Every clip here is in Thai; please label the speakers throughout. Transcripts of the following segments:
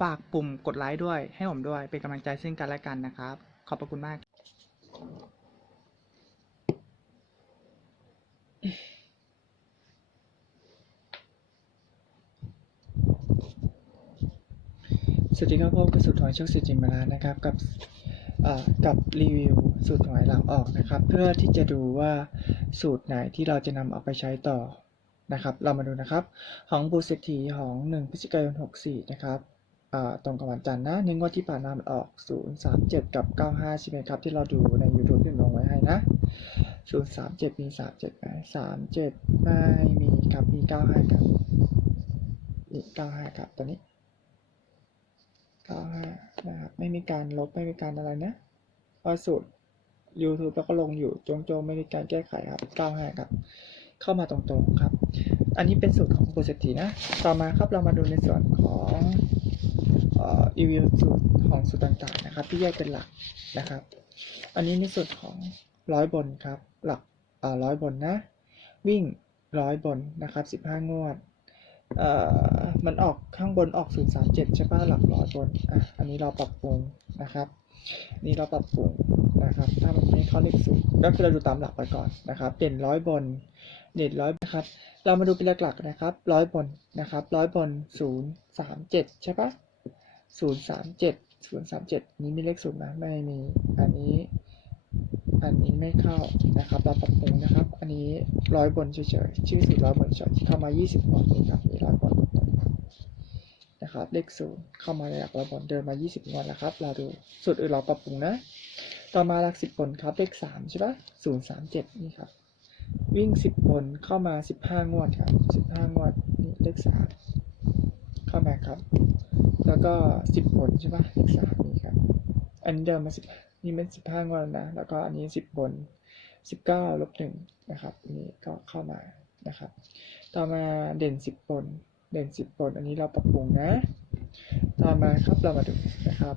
Speaker 1: ฝากปุ่มกดไลค์ด้วย ให้ผมด้วย เป็นกำลังใจซึ่งกันและกันนะครับ ขอบพระคุณมาก สวัสดีครับพบกับสูตรหวยโชคสิจิมาลานะครับ กับกับรีวิวสูตรหวยหลังออกนะครับ เพื่อที่จะดูว่าสูตรไหนที่เราจะนำเอาไปใช้ต่อนะครับ เรามาดูนะครับ ของบูเศรษฐีของ 1พฤศจิกายน64 นะครับ ตรงกับวันจันทร์นะหนึ่งวันที่ผ่านมามันออก 037 กับ 95 ใช่ไหมครับ ที่เราดูใน YouTube ที่ลงไว้ให้นะ 037 มี 37ไหม37 ไม่มีครับ มี 95 ครับมี95 ครับตัวนี้ 95 นะครับ ไม่มีการลบ ไม่มีการอะไรนะพอสุด YouTube แล้วก็ลงอยู่จงโจงไม่มีการแก้ไขครับ 95 ครับ เข้ามาตรงๆครับ อันนี้เป็นสูตรของโปรเซตีนะ ต่อมาครับเรามาดูในส่วนของ รีวิวสูตรของสูตรต่างๆนะครับ ที่แยกเป็นหลักนะครับ อันนี้ในส่วนของร้อยบนครับ หลักอ่อร้อยบนนะ วิ่งร้อยบนนะครับ15งวดเอ่อมันออกข้างบนออก 037 ใช่ป่ะหลักร้อยบนอะอันนี้เราปรับปรุงนะครับ นี่เราปรับปรุงนะครับ ถ้ามันไม่เข้าเลขศูนย์ก็คือเราดูตามหลักไปก่อนนะครับ เด่นร้อยบน เด่นร้อยนะครับ เรามาดูเป็นหลักๆนะครับร้อยบนนะครับร้อยบน 037 ใช่ปะ 037 037นี้มีเลขศูนย์ไหมไม่มี อันนี้ อันนี้ไม่เข้านะครับ เราปรับปรุงนะครับ อันนี้ร้อยบนเฉยๆ ชื่อสูตรร้อยบนเฉยๆเข้ามา20บนนี่ครับมีร้อยบนนะครับ เลขศูนย์เข้ามาในหลักร้อยบนเดินมา20งวดแล้วครับ เราดูสูตรอื่นเราปรับปรุงนะ ต่อมาหลักสิบบนครับ เลขสามใช่ปะ037นี่ครับ วิ่ง10บนเข้ามา15งวดครับ15งวดนี่เลขสาม เข้ามาครับ แล้วก็10บนใช่ปะเลขสามนี่ครับ อันนี้เดินมา10นี่เป็น15งวดแล้วนะ แล้วก็อันนี้10บบน19ลบหนึ่งนะครับอันนี้ก็เข้ามานะครับ ต่อมาเด่น10บน เด่น10บน อันนี้เราปรับปรุงนะ ต่อมาครับเรามาดูนะครับ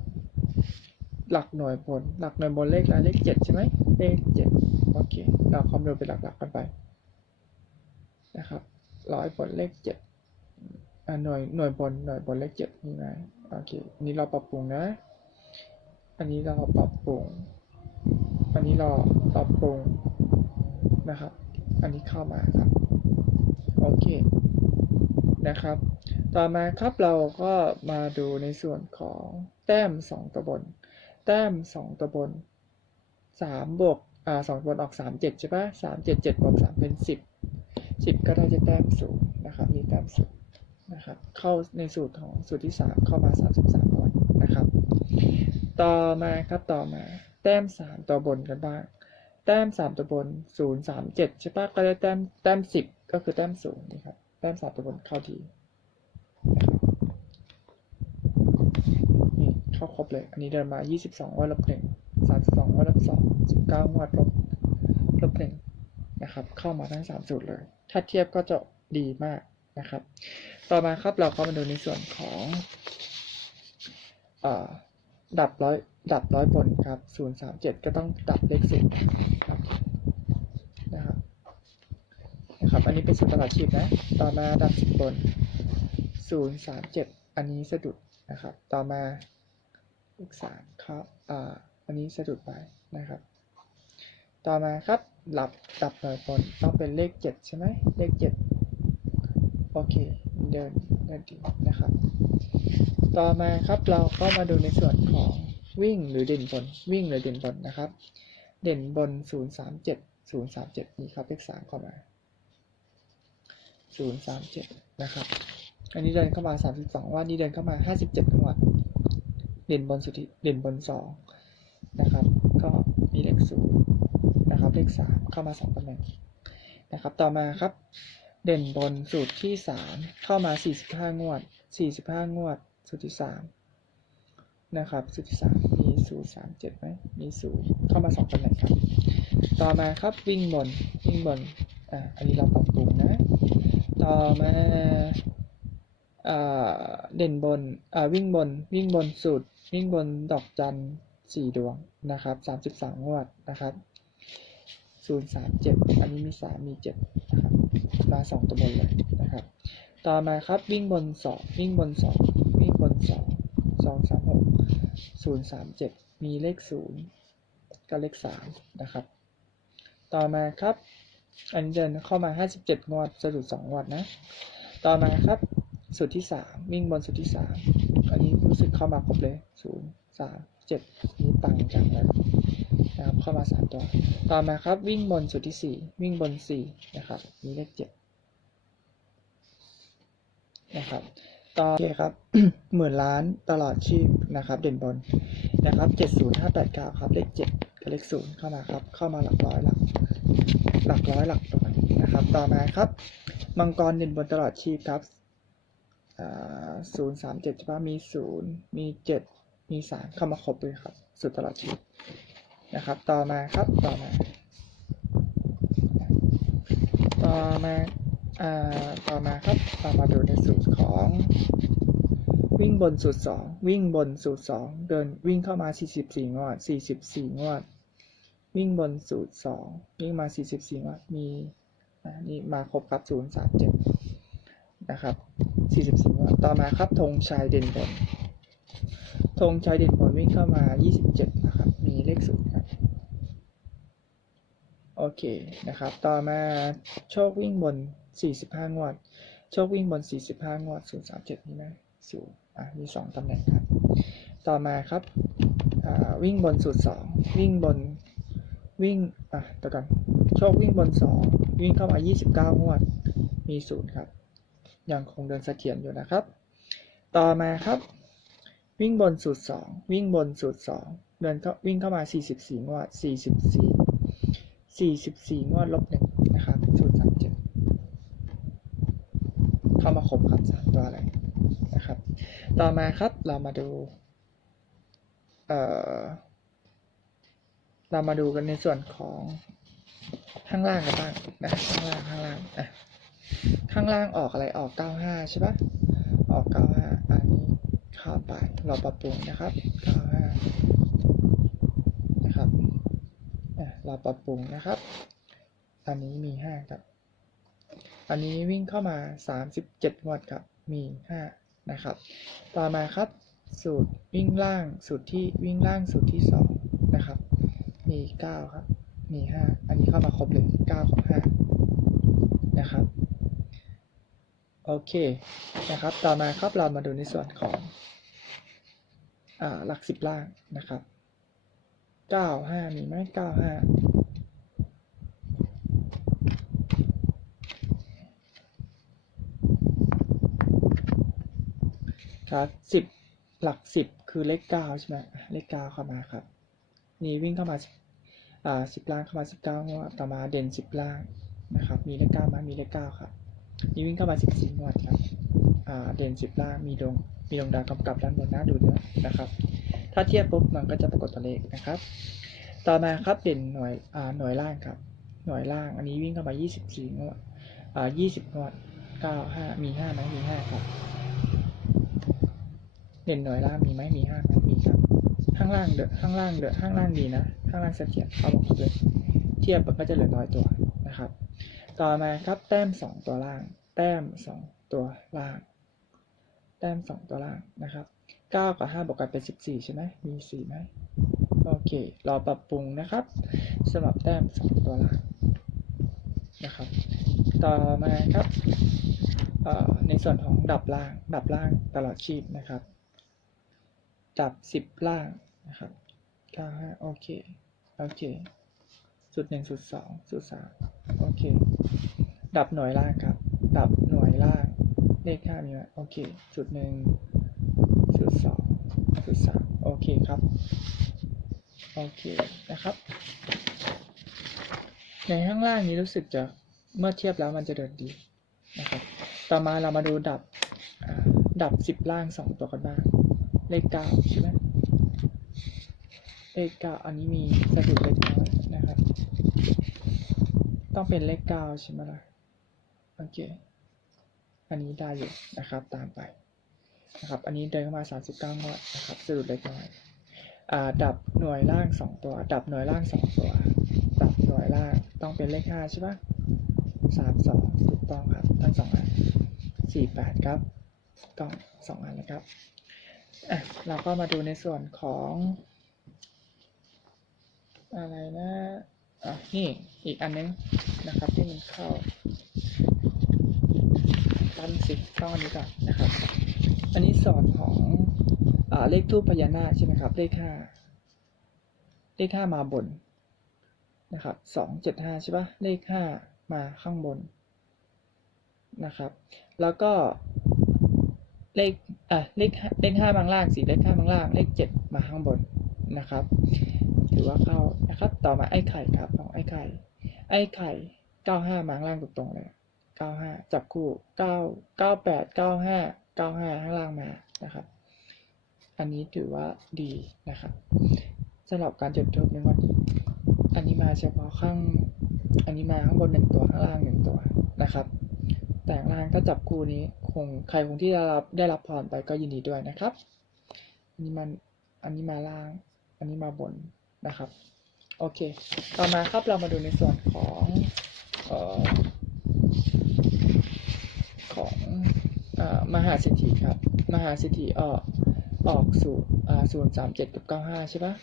Speaker 1: หลักหน่วยบนหลักหน่วยบนเลขอะไรเลขเจ็ดใช่ไหมเลขเจ็ดโอเค เราคำนวเป็นหลักๆกันไปนะครับร้อยบนเลขเจ็ด หน่วยหน่วยบนหน่วยบนเลขเจ็ดนี่นะโอเคนี้เราปรับปรุงนะ อันนี้เราปรับปรุง อันนี้เราปรับปรุงนะครับ อันนี้เข้ามาครับ โอเค นะครับ ต่อมาครับเราก็มาดูในส่วนของแต้มสองตัวบน แต้มสองตัวบนสามบวก อ่าสองตบนออกสามเจ็ดใช่ปะสามเจ็ดเจ็ดบวกสามเป็นสิบสิบก็ได้จะแต้มศูนย์นะครับมีแต้มศูนย์นะครับ เข้าในสูตรของสูตรที่สามเข้ามาสามสิบสามวันนะครับ ต่อมาครับต่อมา แต้มสามตัวบนกันบ้าง แต้มสามตัวบนศูนย์สามเจ็ดใช่ปะก็ได้แต้มแต้มสิบก็คือแต้มศูนย์นี่ครับ แต้มสามตัวบนเข้าทีนี่เข้าครบเลย อันนี้เดินมายี่สิบสองว่าลบหนึ่งสามสิบสองว่าลบสองสิบเก้างวดลบลบหนึ่งนะครับ เข้ามาทั้งสามสูตรเลย ถ้าเทียบก็จะดีมาก นะครับ ต่อมาครับเราก็มาดูในส่วนของอดับร้อยดับร้อยบนครับศูนย์สามเจ็ดก็ต้องดับเลขศูนย์ครับนะครับนะครับ อันนี้เป็นสูตรตลาดชีพนะ ต่อมาดับสิบบนศูนย์สามเจ็ดอันนี้สะดุดนะครับ ต่อมาเลขสามครับอ่าอันนี้สะดุดไปนะครับ ต่อมาครับหลับดับหน่วยบนต้องเป็นเลขเจ็ดใช่ไหมเลขเจ็ด โอเค เดินเดินดีนะครับ ต่อมาครับเราก็มาดูในส่วนของวิ่งหรือเด่นบนวิ่งหรือเด่นบนนะครับ เด่นบน 037ศูนย์สามเจ็ดนี่ครับเลขสามเข้ามาศูนย์สามเจ็ดนะครับ อันนี้เดินเข้ามาสามสิบสองว่านี่เดินเข้ามาห้าสิบเจ็ดจังหวัดเด่นบนสุทธิเด่นบนสองนะครับ ก็มีเลขศูนย์นะครับเลขสามเข้ามาสองตำแหน่งนะครับ ต่อมาครับ เด่นบนสูตรที่สามเข้ามาสี่สิบห้างวดสี่สิบห้างวด สูตรที่สามนะครับ สูตรที่สามมีศูนย์สามเจ็ดไหมมีศูนย์เข้ามาสองตำแหน่งครับ ต่อมาครับวิ่งบนวิ่งบนอ่าอันนี้เราปรับปรุงนะ ต่อมาอ่าเด่นบนอ่าวิ่งบนวิ่งบนสุด วิ่งบนดอกจันสี่ดวงนะครับสามสิบสามงวดนะครับศูนย์สามเจ็ดอันนี้มีสามมีเจ็ด นะครับมาสองตัวบนเลยนะครับ ต่อมาครับวิ่งบนสองวิ่งบนสองวิ่งบนสองสองสามหกศูนย์สามเจ็ดมีเลขศูนย์กับเลขสามนะครับ ต่อมาครับ อันเดินเข้ามา57งวดสะดุด2งวดนะ ต่อมาครับสุดที่3วิ่งบนสุดที่3อันนี้รู้สึกเข้ามาครบเลย0 3 7นี้ปังจังเลย นะครับเข้ามา3ตัว ต่อมาครับวิ่งบนสุดที่4วิ่งบน4นะครับมีเลข7นะครับต่อโอเคครับหมื่นล้านตลอดชีพนะครับ เด่นบนนะครับ70589ครับเลข7กับเลข0เข้ามาครับ เข้ามาหลักร้อยหลักหลักร้อยหลักหน่วนะครับ ต่อมาครับ มังกรเด่นบนตลอดชีพครับศูนย์สามเจ็ดใช่ปะมีศูนย์มีเจ็ดมีสามเข้ามาครบเลยครับ สุดตลอดชีพ นะครับ ต่อมาครับต่อมา ต่อมาอ่าต่อมาครับต่อมาดูในสูตรของวิ่งบนสูตรสองวิ่งบนสูตรสองเดินวิ่งเข้ามาสี่สิบสี่งวดสี่สิบสี่งวด วิ่งบนสูตรสองวิ่งมา 44วัตมีอ่านี่มาครบครับ 037 นะครับ 44วัตต่อมาครับธงชัยเด่นบนธงชัยเด่นบนวิ่งเข้ามา 27 นะครับ มีเลขศูนย์ เคนะครับ ต่อมาโชควิ่งบน 45 งวด โชควิ่งบน 45 งวด 037 นี่ไหมศูนย์อะ มี 2ตำแหน่งครับ ต่อมาครับวิ่งบนสูตร2วิ่งบนวิ่ง อะต่อกัน โชควิ่งบนสองวิ่งเข้ามา 29 งวด มีศูนย์ครับ ยังคงเดินเสถียรอยู่นะครับ ต่อมาครับ วิ่งบนสูตรสองวิ่งบนสูตรสองเดินเข้าวิ่งเข้ามา 44 งวด 44 44 งวดลบหนึ่งนะครับสูตรสามเจ็ดเข้ามาครบครับสามตัวอะไรนะครับ ต่อมาครับเรามาดูเอ่อเรามาดูกันในส่วนของข้างล่างกันบ้างนะข้างล่างข้างล่างอะข้างล่างออกอะไรออก 95 ใช่ปะออก 95 อันนี้ข้าไปเราปรับปรุงนะครับ 95 เราปรับปรุงนะครับ อันนี้มี 5 ครับ อันนี้วิ่งเข้ามา 37งวดครับ มี 5 นะครับ ต่อมาครับ สูตรวิ่งล่าง สูตรที่วิ่งล่างสูตรที่ 2 นะครับ มีเก้าครับ มีห้าอันนี้เข้ามาครบเลยเก้ากับห้านะครับ โอเค นะครับ ต่อมาครับเรามาดูในส่วนของอหลักสิบล่างนะครับ เก้าห้ามีไหมเก้าห้าครับสิบหลักสิบคือเลขเก้าใช่ไหมเลขเก้าเข้ามาครับ นี่วิ่งเข้ามาอ่าสิบล่างเข้ามาสิบเก้างวดต่อมาเด่นสิบล่างนะครับ มีเลขเก้ามามีเลขเก้าครับ นี่วิ่งเข้ามาสิบสี่งวดครับอ่าเด่นสิบล่างมีดวงมีดวงดาวกำกับด้านบนหน้าดูด้วยนะครับ ถ้าเทียบปุ๊บมันก็จะปรากฏตัวเลขนะครับ ต่อมาครับเด่นหน่วยอ่าหน่วยล่างครับ หน่วยล่างอันนี้วิ่งเข้ามายี่สิบสี่งวดอ่ายี่สิบงวดเก้าห้ามีห้าไหมมีห้าครับ เด่นหน่วยล่างมีไหมมีห้าไหมมีครับ ข้างล่างเดอะข้างล่างเดอะข้างล่างดีนะ ข้างล่างเสถียรเขาบอกเลยเทียบมันก็จะเหลือน้อยตัวนะครับ ต่อมาครับแต้มสองตัวล่าง แต้มสองตัวล่าง แต้มสองตัวล่างนะครับ 9 กับ 5บวกกันเป็น 14 ใช่ไหมมี 4 ไหม โอเค เราปรับปรุงนะครับสำหรับแต้ม 2 ตัวหลังนะครับ ต่อมาครับในส่วนของดับล่าง ดับล่างตลอดชีพนะครับ ดับ 10 ล่างนะครับ9 5โอเค โอเคสุด1สุด2สุด3โอเค ดับหน่วยล่างครับ ดับหน่วยล่าง เลขามีไหมโอเคสุด1 จุดสองจุดสามโอเคครับ โอเคนะครับในข้างล่างนี้รู้สึกจะเมื่อเทียบแล้วมันจะเดินดีนะครับ ต่อมาเรามาดูดับดับสิบล่างสองตัวกันบ้าง เลขเก้าใช่ไหมเลขเก้าอันนี้มีสะดุดเล็กน้อยนะครับ ต้องเป็นเลขเก้าใช่ไหมล่ะ โอเค อันนี้ได้อยู่นะครับ ตามไป นะครับ อันนี้เดินเข้ามาสามสิบเก้างวดนะครับสะดุดเล็กน้อยอ่าดับหน่วยล่างสองตัว ดับหน่วยล่างสองตัว ดับหน่วยล่างต้องเป็นเลขห้าใช่ปะสามสองถูกต้องครับทั้งสองอันสี่แปดครับกล้องสองอันนะครับอะเราก็มาดูในส่วนของ อะไรนะอะนี่อีกอันนึงนะครับที่มันเข้าตั้นสิต้องอันนี้ก่อนนะครับ อันนี้สอนของอเลขทูปพญานาคใช่ไหมครับ เลขห้าเลขห้ามาบนนะครับสองเจ็ดห้าใช่ปะเลขห้ามาข้างบนนะครับ แล้วก็เลขอะเลขห้าเลขห้าบางล่างสี่เลขห้าบางล่าง เลขเจ็ดมาข้างบนนะครับ ถือว่าเข้านะครับ ต่อมาไอ้ไข่ครับของไอ้ไข่ ไอ้ไข่เก้าห้ามาข้างล่างตรงๆเลยเก้าห้าจับคู่เก้าเก้าแปดเก้าห้า เก้าห้าข้างล่างมานะครับ อันนี้ถือว่าดีนะครับสำหรับการจุดทูบในวันนี้ อันนี้มาเฉพาะข้าง อันนี้มาข้างบนหนึ่งตัวข้างล่างหนึ่งตัวนะครับ แต่งล่างถ้าจับคู่นี้คงใครคงที่ได้รับได้รับพรไปก็ยินดีด้วยนะครับ อันนี้มันอันนี้มาล่าง อันนี้มาบนนะครับ โอเค ต่อมาครับเรามาดูในส่วนของเอ่อของเอ่อ มหาเศรษฐีครับ มหาเศรษฐีออกออกสู่ศูนย์สามเจ็ดกับเก้าห้าใช่ปะ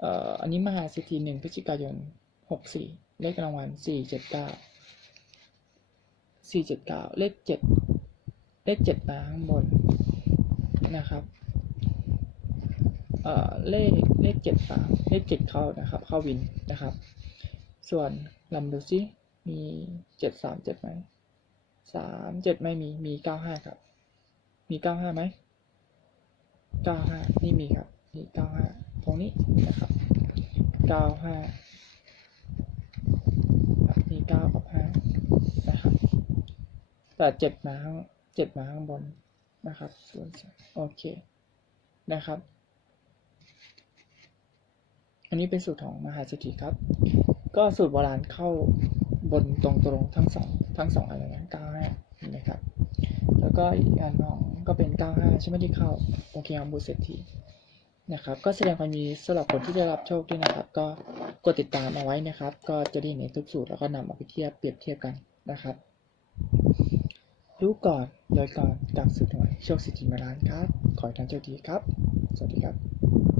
Speaker 1: เอ่ออันนี้มหาเศรษฐีหนึ่งพฤศจิกายนหกสี่เลขรางวัลสี่เจ็ดเก้าสี่เจ็ดเก้าเลขเจ็ดเลขเจ็ดมาข้างบนนะครับเอ่อเลขเลขเจ็ดมาเลขเจ็ดเข้านะครับ เข้าวินนะครับ ส่วนลำดูซิมีเจ็ดสามเจ็ดไหม สามเจ็ดไม่มี มีเก้าห้าครับ มีเก้าห้าไหมเก้าห้านี่มีครับ มีเก้าห้าตรงนี้นะครับเก้าห้ามีเก้ากับห้านะครับ แต่เจ็ดมาข้างเจ็ดมาข้างบนนะครับส่วนโอเคนะครับ อันนี้เป็นสูตรของมหาเศรษฐีครับ ก็สูตรโบราณเข้า บนตรงๆทั้งสองทั้งสองอันเลยนะเก้าห้านะครับ แล้วก็อีกอันของก็เป็นเก้าห้าใช่ไหมที่เข้าโอเคของบุเศรษฐีนะครับ ก็แสดงความยินดีสำหรับคนที่ได้รับโชคด้วยนะครับ ก็กดติดตามเอาไว้นะครับ ก็จะได้เห็นในทุกสูตรแล้วก็นำเอาไปเทียบเปรียบเทียบกันนะครับรู้ก่อนเลยก่อนจากสุดหน่วยโชคสิทธิมาล้านครับ ขอให้ท่านโชคดีครับ สวัสดีครับ